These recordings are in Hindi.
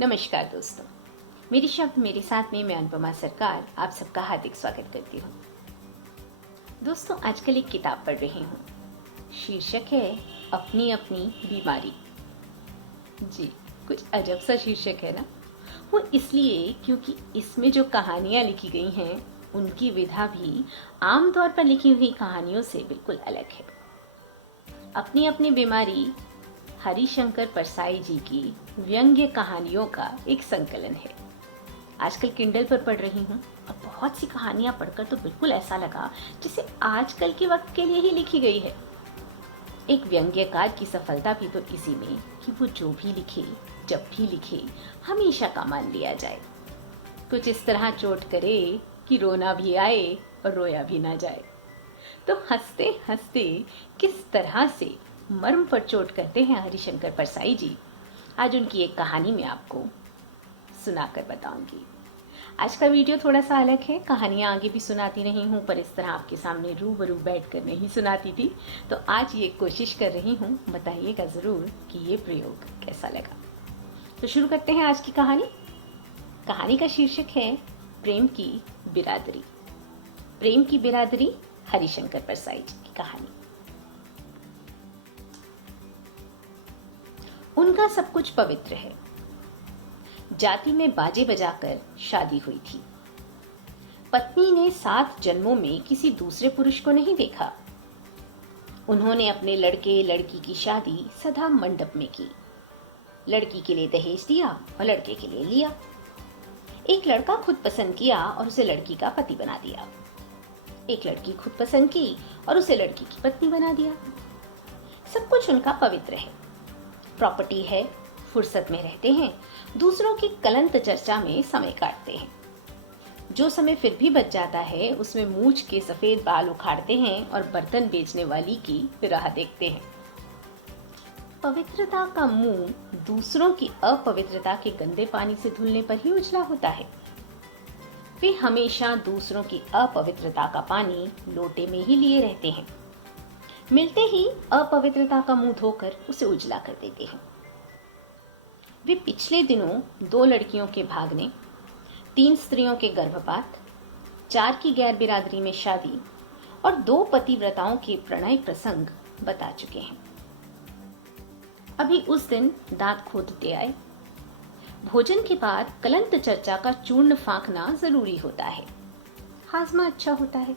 नमस्कार दोस्तों, मेरी शब्द मेरे साथ में मैं अनुपमा सरकार आप सबका हार्दिक स्वागत करती हूँ। दोस्तों, आजकल एक किताब पढ़ रही हूँ। शीर्षक है अपनी अपनी बीमारी। जी, कुछ अजब सा शीर्षक है ना। वो इसलिए क्योंकि इसमें जो कहानियाँ लिखी गई हैं उनकी विधा भी आमतौर पर लिखी हुई कहानियों से बिल्कुल अलग है। अपनी अपनी बीमारी हरिशंकर परसाई जी की व्यंग्य कहानियों का एक संकलन है। आजकल किंडल पर पढ़ रही हूँ और बहुत सी कहानियां पढ़कर तो बिल्कुल ऐसा लगा जिसे आजकल के वक्त के लिए ही लिखी गई है। एक व्यंग्यकार की सफलता भी तो इसी में कि वो जो भी लिखे, जब भी लिखे, हमेशा का मान लिया जाए। कुछ इस तरह चोट करे कि रोना भी आए और रोया भी ना जाए। तो हंसते हंसते किस तरह से मर्म पर चोट करते हैं हरिशंकर परसाई जी, आज उनकी एक कहानी में आपको सुनाकर बताऊंगी। आज का वीडियो थोड़ा सा अलग है। कहानियाँ आगे भी सुनाती रही हूँ, पर इस तरह आपके सामने रूबरू बैठ कर नहीं सुनाती थी। तो आज ये कोशिश कर रही हूँ। बताइएगा ज़रूर कि ये प्रयोग कैसा लगा। तो शुरू करते हैं आज की कहानी। कहानी का शीर्षक है प्रेम की बिरादरी। प्रेम की बिरादरी, हरिशंकर परसाई जी की कहानी। उनका सब कुछ पवित्र है। जाति में बाजे बजाकर शादी हुई थी। पत्नी ने 7 जन्मों में किसी दूसरे पुरुष को नहीं देखा। उन्होंने अपने लड़के लड़की की शादी सदा मंडप में की। लड़की के लिए दहेज दिया और लड़के के लिए लिया। एक लड़का खुद पसंद किया और उसे लड़की का पति बना दिया। एक लड़की खुद पसंद की और उसे लड़की की पत्नी बना दिया। सब कुछ उनका पवित्र है। प्रॉपर्टी है, फुर्सत में रहते हैं, दूसरों की कलंत चर्चा में समय काटते हैं। जो समय फिर भी बच जाता है उसमें मूछ के सफेद बाल उखाड़ते हैं और बर्तन बेचने वाली की राह देखते हैं। पवित्रता का मुंह दूसरों की अपवित्रता के गंदे पानी से धुलने पर ही उजला होता है। वे हमेशा दूसरों की अपवित्रता का पानी लोटे में ही लिए रहते हैं। मिलते ही अपवित्रता का मुंह धोकर उसे उजला कर देते हैं। वे पिछले दिनों 2 लड़कियों के भागने, 3 स्त्रियों के गर्भपात, 4 की गैर बिरादरी में शादी और 2 पतिव्रताओं के प्रणय प्रसंग बता चुके हैं। अभी उस दिन दांत खोदते आए। भोजन के बाद कलंत चर्चा का चूर्ण फांकना जरूरी होता है। हाजमा अच्छा होता है।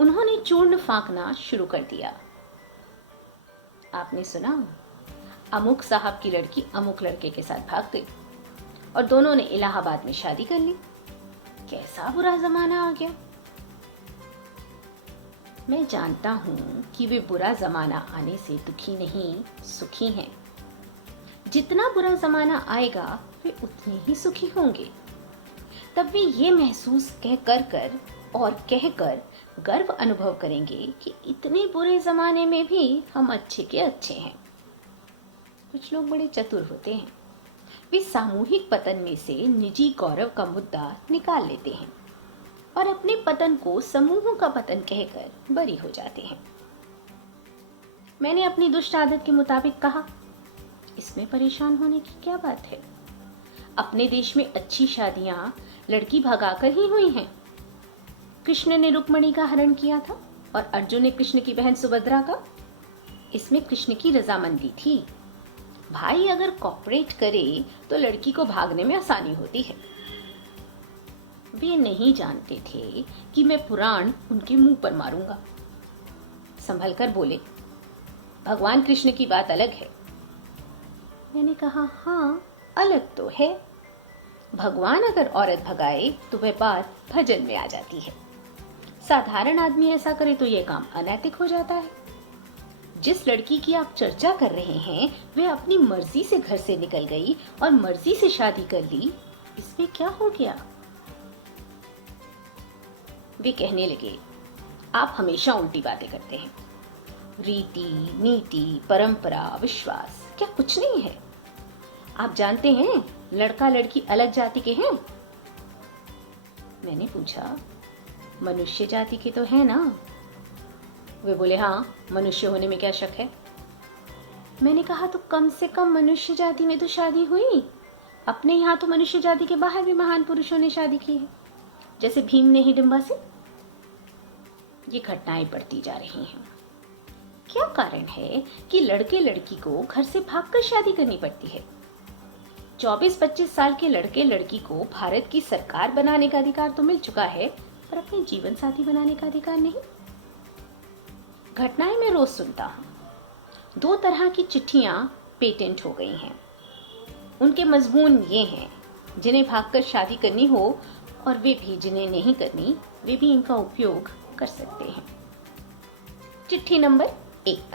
उन्होंने चूर्ण फांकना शुरू कर दिया। आपने सुना, अमुक साहब की लड़की अमुक लड़के के साथ भाग गई और दोनों ने इलाहाबाद में शादी कर ली। कैसा बुरा जमाना आ गया। मैं जानता हूं कि वे बुरा जमाना आने से दुखी नहीं, सुखी हैं। जितना बुरा जमाना आएगा वे उतने ही सुखी होंगे। तब वे ये महसूस कहकर गर्व अनुभव करेंगे कि इतने बुरे जमाने में भी हम अच्छे के अच्छे हैं। कुछ लोग बड़े चतुर होते हैं। वे सामूहिक पतन में से निजी गौरव का मुद्दा निकाल लेते हैं और अपने पतन को समूहों का पतन कहकर बरी हो जाते हैं। मैंने अपनी दुष्ट आदत के मुताबिक कहा, इसमें परेशान होने की क्या बात है। अपने देश में अच्छी शादियां लड़की भगाकर ही हुई हैं। कृष्ण ने रुक्मणी का हरण किया था और अर्जुन ने कृष्ण की बहन सुभद्रा का। इसमें कृष्ण की रजामंदी थी। भाई अगर कॉपरेट करे तो लड़की को भागने में आसानी होती है। वे नहीं जानते थे कि मैं पुराण उनके मुंह पर मारूंगा। संभल कर बोले, भगवान कृष्ण की बात अलग है। मैंने कहा, हाँ अलग तो है। भगवान अगर औरत भगाए तो वह बात भजन में आ जाती है। साधारण आदमी ऐसा करे तो यह काम अनैतिक हो जाता है। जिस लड़की की आप चर्चा कर रहे हैं वे अपनी मर्जी से घर से निकल गई और मर्जी से शादी कर ली, इसमें क्या हो गया। वे कहने लगे, आप हमेशा उल्टी बातें करते हैं। रीति, नीति, परंपरा, विश्वास क्या कुछ नहीं है। आप जानते हैं लड़का लड़की अलग जाति के हैं। मैंने पूछा, मनुष्य जाति के तो है ना। वे बोले, हाँ मनुष्य होने में क्या शक है। मैंने कहा, तो कम से कम मनुष्य जाति में तो शादी हुई। अपने यहाँ तो मनुष्य जाति के बाहर भी महान पुरुषों ने शादी की है, जैसे भीम ने हिडिंबा से। ये घटनाएं बढ़ती जा रही हैं। क्या कारण है कि लड़के लड़की को घर से भागकर शादी करनी पड़ती है? 24-25 साल के लड़के लड़की को भारत की सरकार बनाने का अधिकार तो मिल चुका है, पर अपने जीवन साथी बनाने का अधिकार नहीं। घटनाएं मैं रोज सुनता हूँ। 2 तरह की चिट्ठियां पेटेंट हो गई हैं। उनके मजमून ये हैं, जिन्हें भागकर शादी करनी हो और वे भी जिन्हें नहीं करनी, वे भी इनका उपयोग कर सकते हैं। चिट्ठी नंबर 1।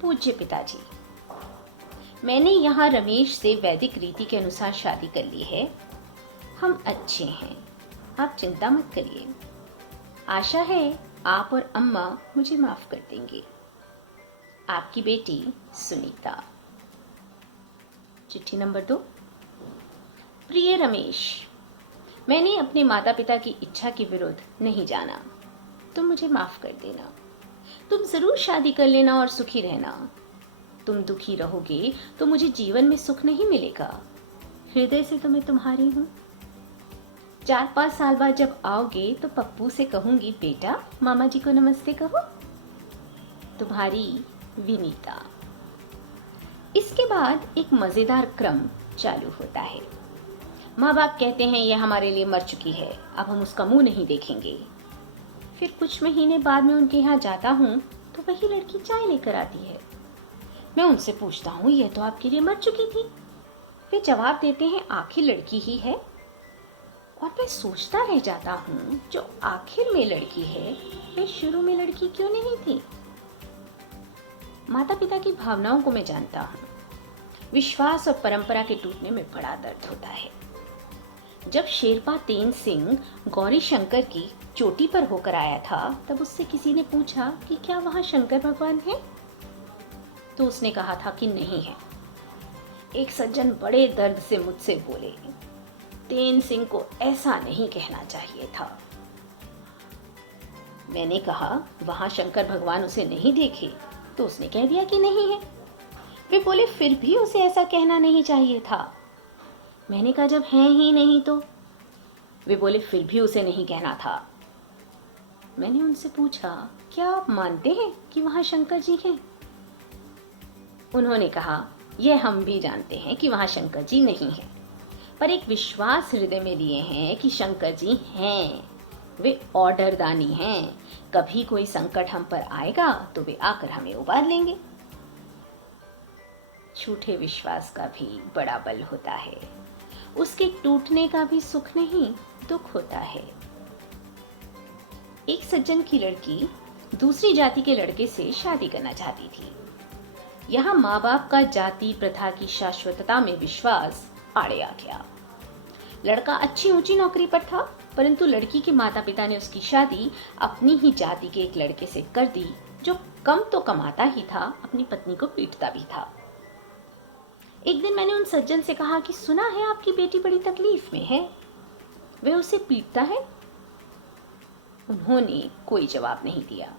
पूज्य पिताजी, मैंने यहाँ रमेश से वैदिक रीति के अनुसार शादी कर ली है। हम अच्छे हैं, आप चिंता मत करिए। आशा है आप और अम्मा मुझे माफ कर देंगे। आपकी बेटी सुनीता। चिट्ठी नंबर 2। प्रिय रमेश, मैंने अपने माता पिता की इच्छा के विरुद्ध नहीं जाना। तुम मुझे माफ कर देना। तुम जरूर शादी कर लेना और सुखी रहना। तुम दुखी रहोगे तो मुझे जीवन में सुख नहीं मिलेगा। हृदय से तो मैं तुम्हारी हूँ। 4-5 साल बाद जब आओगे तो पप्पू से कहूंगी, बेटा मामा जी को नमस्ते कहो। तुम्हारी विनीता। इसके बाद एक मजेदार क्रम चालू होता है। माँ बाप कहते हैं यह हमारे लिए मर चुकी है, अब हम उसका मुंह नहीं देखेंगे। फिर कुछ महीने बाद में उनके यहाँ जाता हूँ तो वही लड़की चाय लेकर आती है। मैं उनसे पूछता हूँ, यह तो आपके लिए मर चुकी थी। वे जवाब देते हैं, आखिर लड़की ही है। और मैं सोचता रह जाता हूँ, जो आखिर में लड़की है वे शुरू में लड़की क्यों नहीं थी? माता पिता की भावनाओं को मैं जानता हूँ। विश्वास और परंपरा के टूटने में बड़ा दर्द होता है। जब शेरपा तेन सिंह गौरी शंकर की चोटी पर होकर आया था, तब उससे किसी ने पूछा कि क्या वहां शंकर भगवान है? तो उसने कहा था कि नहीं है। एक सज्जन बड़े दर्द से मुझसे बोले, तेन सिंह को ऐसा नहीं कहना चाहिए था। मैंने कहा, वहां शंकर भगवान उसे नहीं देखे? तो उसने कह दिया कि नहीं है। वे बोले, फिर भी उसे ऐसा कहना नहीं चाहिए था। मैंने कहा, जब है ही नहीं तो? वे बोले, फिर भी उसे नहीं कहना था। मैंने उनसे पूछा, क्या आप मानते हैं कि वहां शंकर जी हैं? उन्होंने कहा, यह हम भी जानते हैं कि वहां शंकर जी नहीं हैं, पर एक विश्वास हृदय में लिए हैं कि शंकर जी हैं। वे ऑर्डर दानी हैं। कभी कोई संकट हम पर आएगा तो वे आकर हमें उबार लेंगे। झूठे विश्वास का भी बड़ा बल होता है। उसके टूटने का भी सुख नहीं, दुख होता है। एक सज्जन की लड़की दूसरी जाति के लड़के से शादी करना चाहती थी। यहाँ माँ बाप का जाति प्रथा की शाश्वतता में विश्वास आड़े आ गया। लड़का अच्छी ऊंची नौकरी पर था, परंतु लड़की के माता पिता ने उसकी शादी अपनी ही जाति के एक लड़के से कर दी, जो कम तो कमाता ही था, अपनी पत्नी को पीटता भी था। एक दिन मैंने उन सज्जन से कहा कि सुना है आपकी बेटी बड़ी तकलीफ में है, वह उसे पीटता है? उन्होंने कोई जवाब नहीं दिया।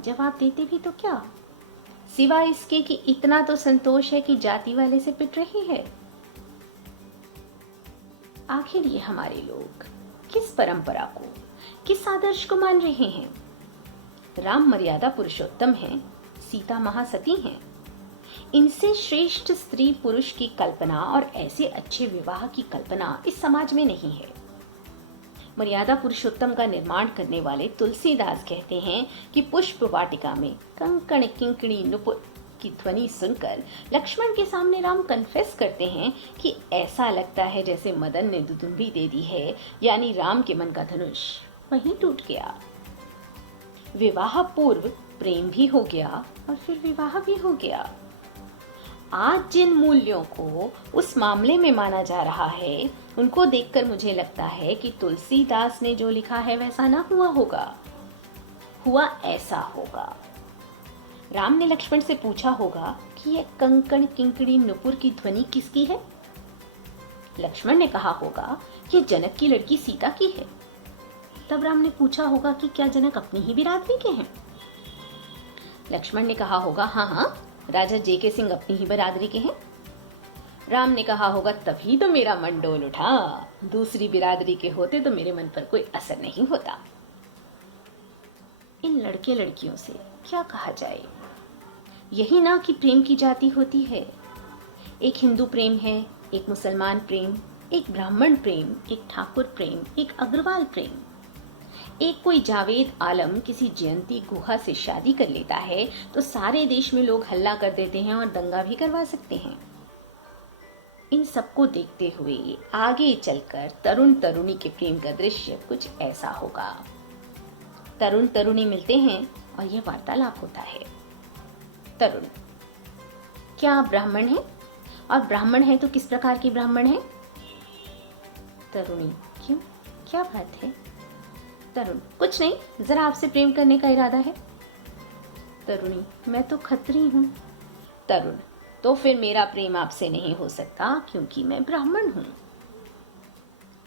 जवाब देते भी तो क्या, सिवाय इसके कि इतना तो संतोष है कि जाति वाले से पिट रही है। आखिर ये हमारे लोग किस परंपरा को, किस आदर्श को मान रहे हैं? राम मर्यादा पुरुषोत्तम हैं, सीता महासती हैं। इनसे श्रेष्ठ स्त्री पुरुष की कल्पना और ऐसे अच्छे विवाह की कल्पना इस समाज में नहीं है। मर्यादा पुरुषोत्तम का निर्माण करने वाले तुलसीदास कहते हैं कि पुष्प वाटिका में कंकण किंकणी नुपुर की ध्वनि सुनकर लक्ष्मण के सामने राम कन्फेस करते हैं कि ऐसा लगता है जैसे मदन ने दुदुम्बी दे दी है, यानी राम के मन का धनुष वहीं टूट गया। विवाह पूर्व प्रेम भी हो गया और फिर विवाह भी हो गया। आज जिन मूल्यों को उस मामले में माना जा रहा है, उनको देखकर मुझे लगता है कि तुलसीदास ने जो लिखा है वैसा ना हुआ होगा, हुआ ऐसा होगा। राम ने लक्ष्मण से पूछा होगा कि यह कंकण किंकड़ी नुपुर की ध्वनि किसकी है? लक्ष्मण ने कहा होगा कि जनक की लड़की सीता की है। तब राम ने पूछा होगा कि क्या जनक अपनी ही बिरादरी के हैं? लक्ष्मण ने कहा होगा, हाँ हाँ, राजा जे के सिंह अपनी ही बिरादरी के हैं। राम ने कहा होगा तभी तो मेरा मन डोल उठा, दूसरी बिरादरी के होते तो मेरे मन पर कोई असर नहीं होता। इन लड़के लड़कियों से क्या कहा जाए? यही ना कि प्रेम की जाति होती है। एक हिंदू प्रेम है, एक मुसलमान प्रेम, एक ब्राह्मण प्रेम, एक ठाकुर प्रेम, एक अग्रवाल प्रेम। एक कोई जावेद आलम किसी जयंती गुहा से शादी कर लेता है तो सारे देश में लोग हल्ला कर देते हैं और दंगा भी करवा सकते हैं। इन सबको देखते हुए आगे चलकर तरुण तरुणी के प्रेम का दृश्य कुछ ऐसा होगा। तरुण तरुणी मिलते हैं और यह वार्तालाप होता है। तरुण: क्या आप ब्राह्मण हैं? और ब्राह्मण है तो किस प्रकार की ब्राह्मण है? तरुणी: क्यों, क्या बात है? तरुण: कुछ नहीं, जरा आपसे प्रेम करने का इरादा है। तरुणी: मैं तो खत्री हूं। तरुण: तो फिर मेरा प्रेम आपसे नहीं हो सकता क्योंकि मैं ब्राह्मण हूं।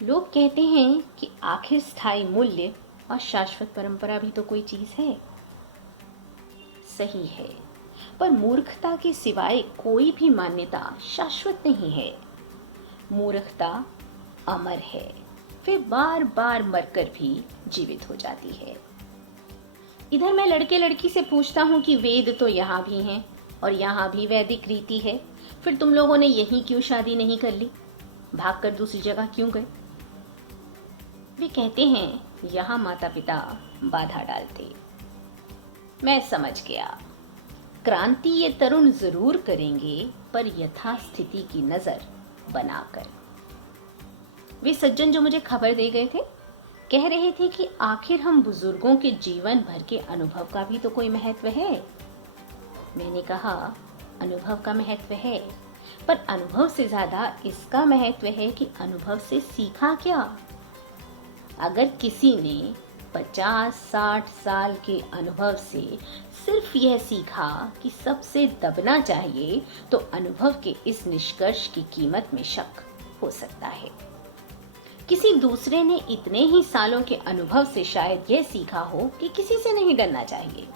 लोग कहते हैं कि आखिर स्थायी मूल्य और शाश्वत परंपरा भी तो कोई चीज है। सही है, पर मूर्खता के सिवाय कोई भी मान्यता शाश्वत नहीं है। मूर्खता अमर है, वे बार बार मरकर भी जीवित हो जाती है। इधर मैं लड़के लड़की से पूछता हूँ कि वेद तो यहाँ भी हैं और यहाँ भी वैदिक रीति है, फिर तुम लोगों ने यहीं क्यों शादी नहीं कर ली, भागकर दूसरी जगह क्यों गए? वे कहते हैं यहाँ माता पिता बाधा डालते। मैं समझ गया, क्रांति ये तरुण जरूर करेंगे पर यथास्थिति की नजर बनाकर। वे सज्जन जो मुझे खबर दे गए थे कह रहे थे कि आखिर हम बुजुर्गों के जीवन भर के अनुभव का भी तो कोई महत्व है। मैंने कहा, अनुभव का महत्व है, पर अनुभव से ज्यादा इसका महत्व है कि अनुभव से सीखा क्या। अगर किसी ने 50-60 साल के अनुभव से सिर्फ यह सीखा कि सबसे दबना चाहिए, तो अनुभव के इस निष्कर्ष की कीमत में शक हो सकता है। किसी दूसरे ने इतने ही सालों के अनुभव से शायद यह सीखा हो कि किसी से नहीं डरना चाहिए।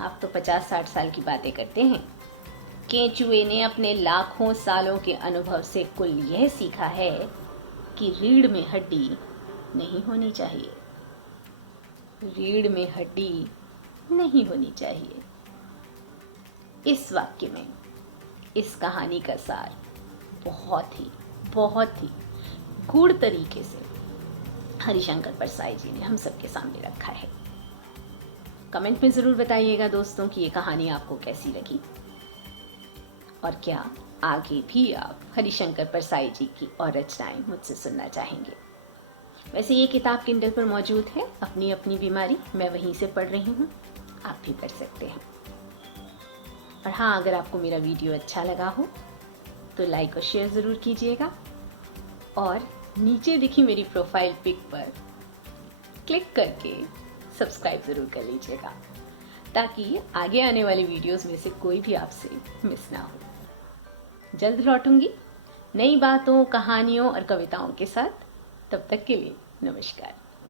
आप तो 50-60 साल की बातें करते हैं। केंचुए ने अपने लाखों सालों के अनुभव से कुल यह सीखा है कि रीढ़ में हड्डी नहीं होनी चाहिए। रीढ़ में हड्डी नहीं होनी चाहिए। इस वाक्य में, इस कहानी का सार बहुत ही गूढ़ तरीके से हरिशंकर परसाई जी ने हम सबके सामने रखा है। कमेंट में जरूर बताइएगा दोस्तों कि ये कहानी आपको कैसी लगी और क्या आगे भी आप हरिशंकर परसाई जी की और रचनाएं मुझसे सुनना चाहेंगे। वैसे ये किताब किंडल पर मौजूद है, अपनी अपनी बीमारी, मैं वहीं से पढ़ रही हूँ, आप भी पढ़ सकते हैं। और हाँ, अगर आपको मेरा वीडियो अच्छा लगा हो तो लाइक और शेयर ज़रूर कीजिएगा और नीचे दिखी मेरी प्रोफाइल पिक पर क्लिक करके सब्सक्राइब ज़रूर कर लीजिएगा ताकि आगे आने वाली वीडियोस में से कोई भी आपसे मिस ना हो। जल्द लौटूंगी नई बातों, कहानियों और कविताओं के साथ। तब तक के लिए नमस्कार।